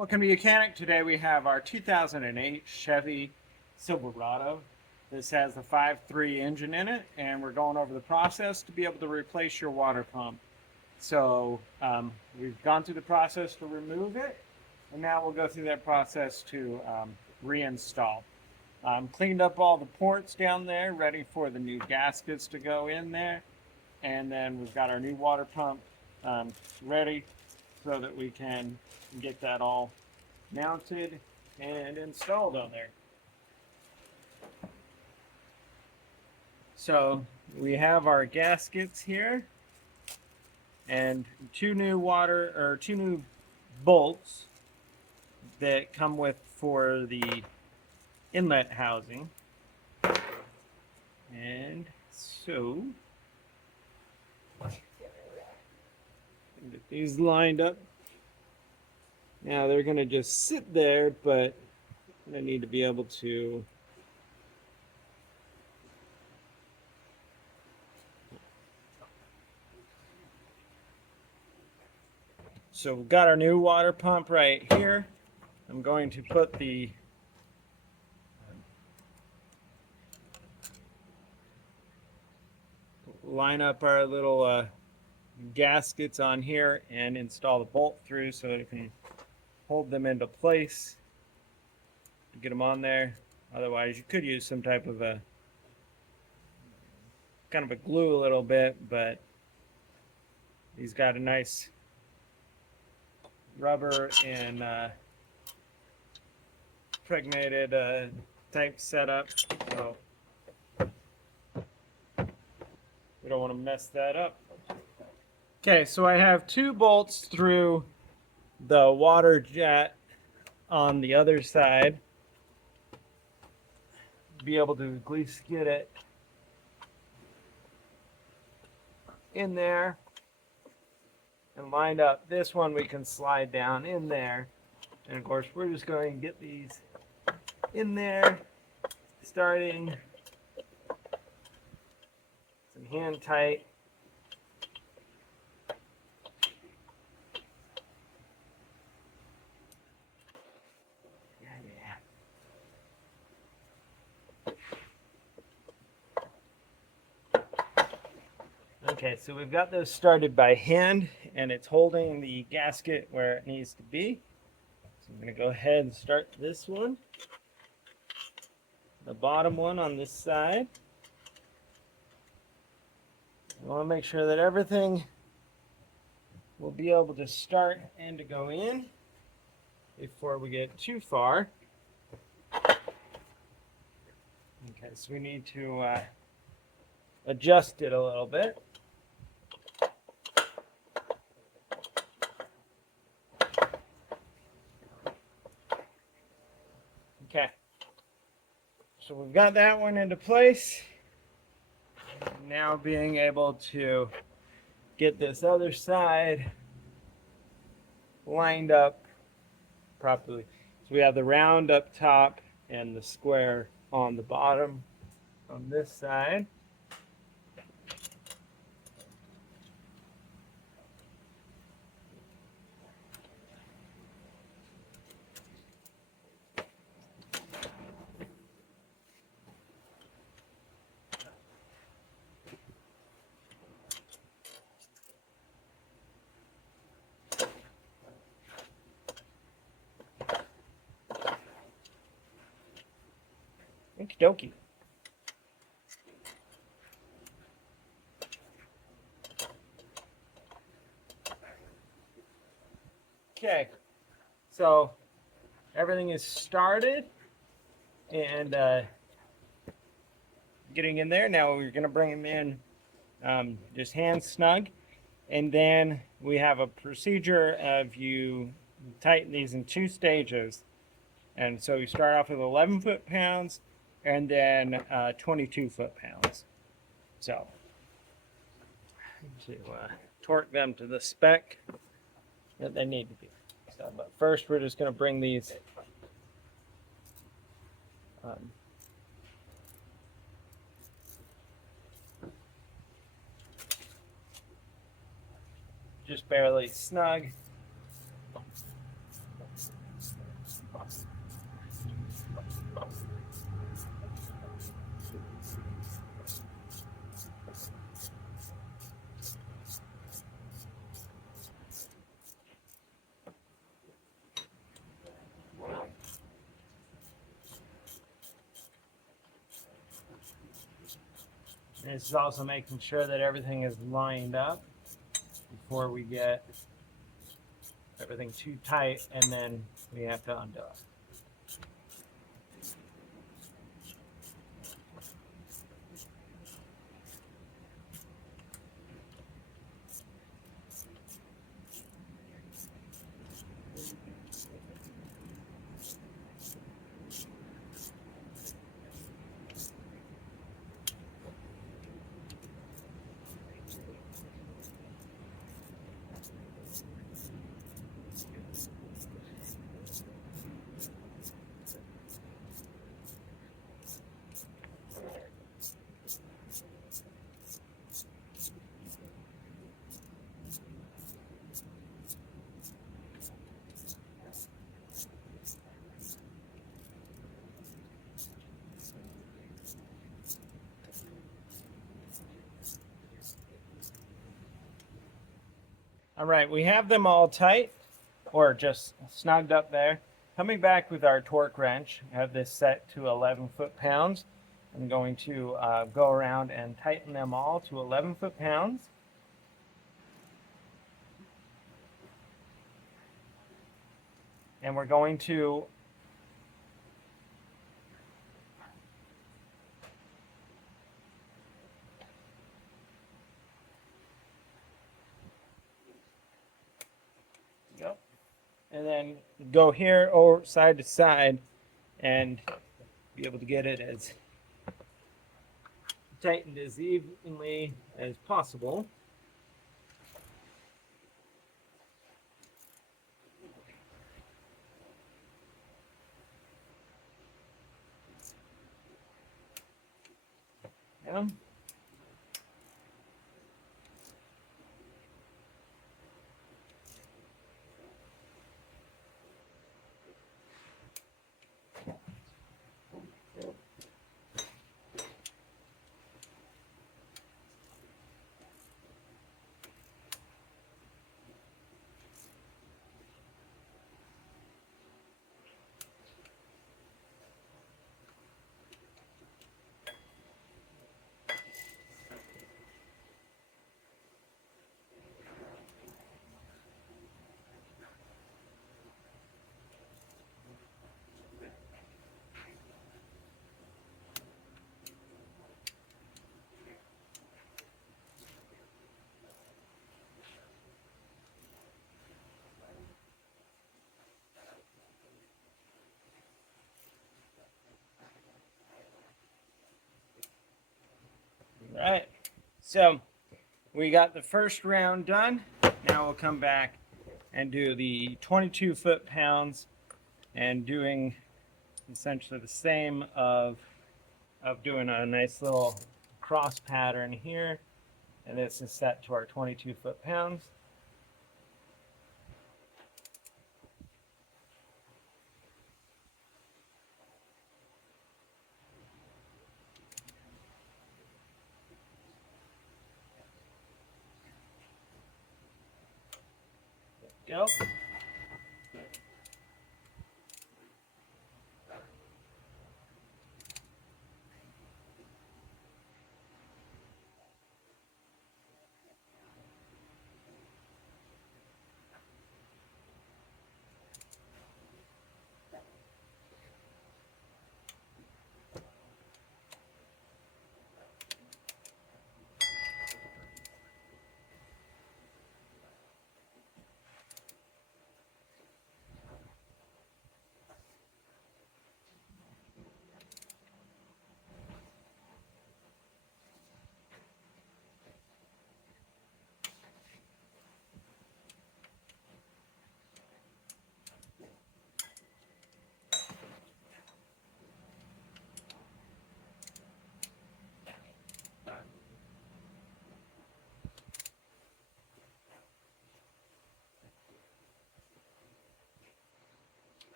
Welcome to Mechanic. Today we have our 2008 Chevy Silverado. This has the 5.3 engine in it, and we're going over the process to be able to replace your water pump. So we've gone through the process to remove it, and now we'll go through that process to reinstall. Cleaned up all the ports down there, ready for the new gaskets to go in there, and then we've got our new water pump ready so that we can get that all mounted and installed on there. So we have our gaskets here and two new bolts that come with for the inlet housing. And so get these lined up. Now they're going to just sit there, but I need to be able to so we've got our new water pump right here. I'm going to put the line up our little gaskets on here and install the bolt through so that it can hold them into place to get them on there. Otherwise you could use some type of a glue a little bit, but he's got a nice rubber and impregnated type setup, so we don't want to mess that up. Okay, so I have two bolts through the water jet on the other side. Be able to at least get it in there and lined up. This one we can slide down in there, and of course we're just going to get these in there, starting some hand tight. Okay, so we've got those started by hand, and it's holding the gasket where it needs to be. So I'm going to go ahead and start this one, the bottom one on this side. I want to make sure that everything will be able to start and to go in before we get too far. Okay, so we need to adjust it a little bit. Okay, so we've got that one into place. Now being able to get this other side lined up properly. So we have the round up top and the square on the bottom on this side. Okie dokie. Okay, so everything is started and getting in there. Now we're going to bring them in just hand snug, and then we have a procedure of you tighten these in two stages. And so you start off with 11 foot-pounds and then 22 foot-pounds. So to torque them to the spec that they need to be. So, but first we're just going to bring these just barely snug. This is also making sure that everything is lined up before we get everything too tight, and then we have to undo it. All right, we have them all tight, or just snugged up there. Coming back with our torque wrench, I have this set to 11 foot-pounds. I'm going to go around and tighten them all to 11 foot-pounds. And we're going to and then go here or side to side and be able to get it as tightened as evenly as possible. Yeah. Right, so we got the first round done. Now we'll come back and do the 22 foot-pounds and doing essentially the same of doing a nice little cross pattern here, and this is set to our 22 foot-pounds. Go.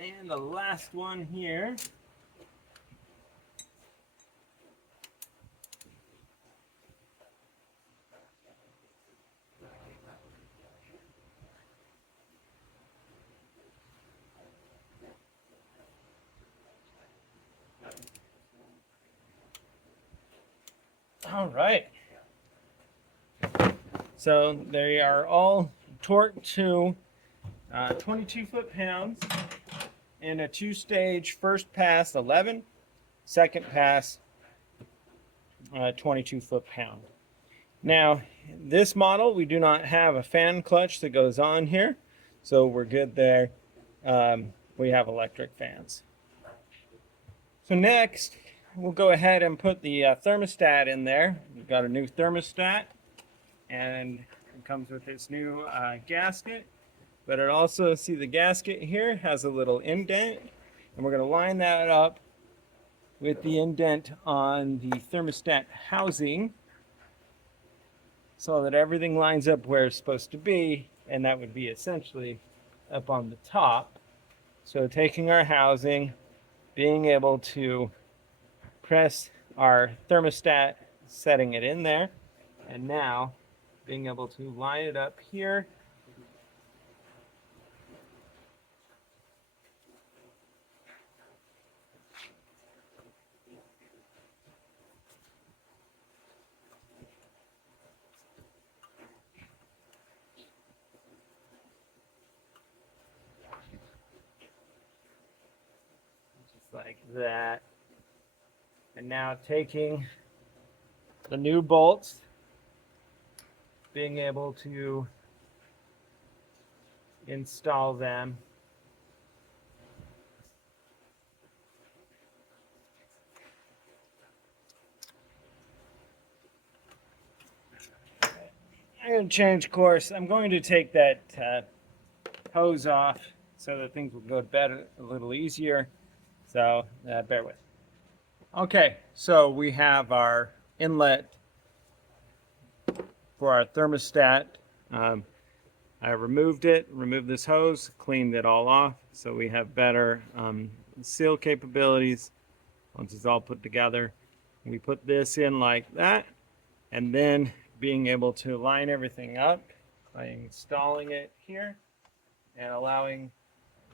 And the last one here. All right. So they are all torqued to 22 foot-pounds in a two-stage first pass 11, second pass 22 foot-pound. Now, this model, we do not have a fan clutch that goes on here, so we're good there. We have electric fans. So next, we'll go ahead and put the thermostat in there. We've got a new thermostat, and it comes with its new gasket. But it also, see the gasket here has a little indent, and we're going to line that up with the indent on the thermostat housing so that everything lines up where it's supposed to be, and that would be essentially up on the top. So taking our housing, being able to press our thermostat, setting it in there, and now being able to line it up here. Like that. And now taking the new bolts, being able to install them. I'm going to change course. I'm going to take that hose off so that things will go better, a little easier. So bear with. Okay, so we have our inlet for our thermostat. I removed this hose, cleaned it all off, so we have better seal capabilities once it's all put together. We put this in like that, and then being able to line everything up by installing it here and allowing,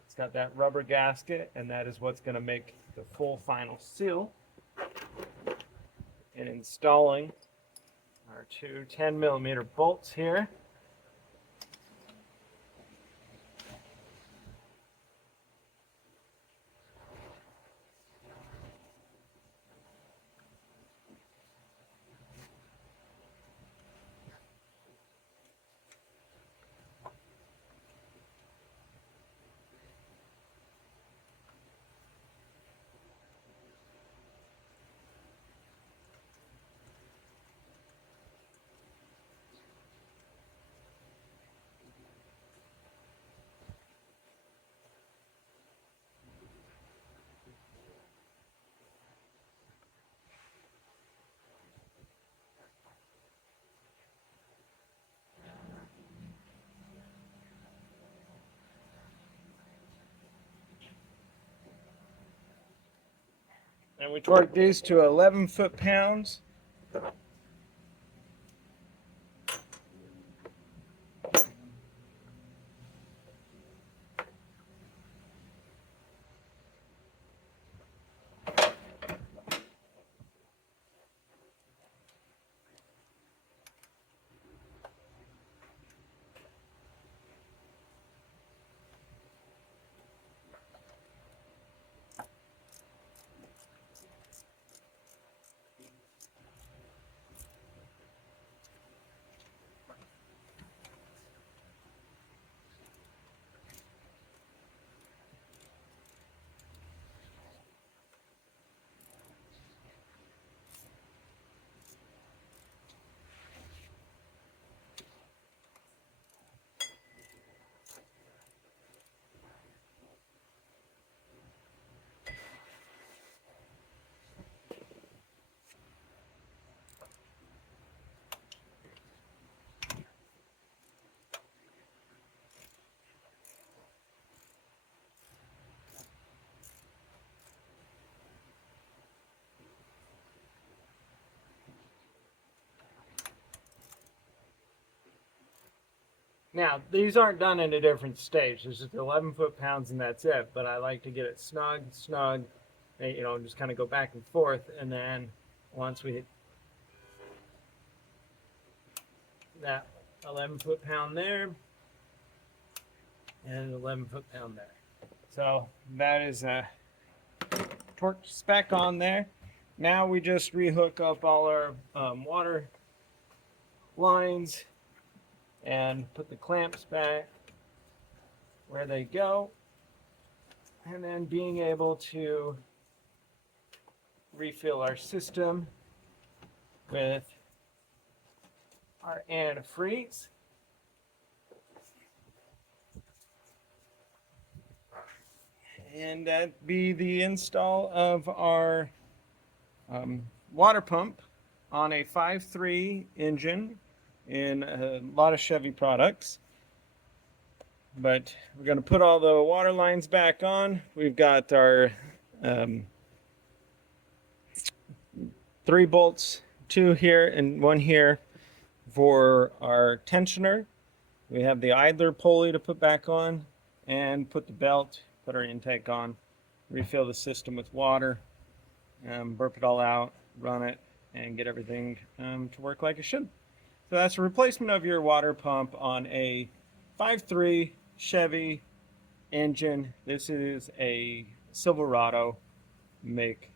it's got that rubber gasket, and that is what's going to make the full final seal. And installing our two 10mm bolts here. And we torque these to 11 foot-pounds. Now, these aren't done in a different stage. There's just 11 foot-pounds and that's it. But I like to get it snug, and, just kind of go back and forth. And then once we hit that 11 foot-pound there and 11 foot-pound there. So that is a torque spec on there. Now we just rehook up all our water lines and put the clamps back where they go, and then being able to refill our system with our antifreeze. And that be the install of our water pump on a 5.3 engine in a lot of Chevy products. But we're going to put all the water lines back on. We've got our 3 bolts, 2 here and 1 here for our tensioner. We have the idler pulley to put back on, and put the belt, put our intake on, refill the system with water, burp it all out, run it, and get everything to work like it should. So that's a replacement of your water pump on a 5.3 Chevy engine. This is a Silverado make.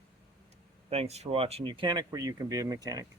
Thanks for watching Mechanic, where you can be a mechanic.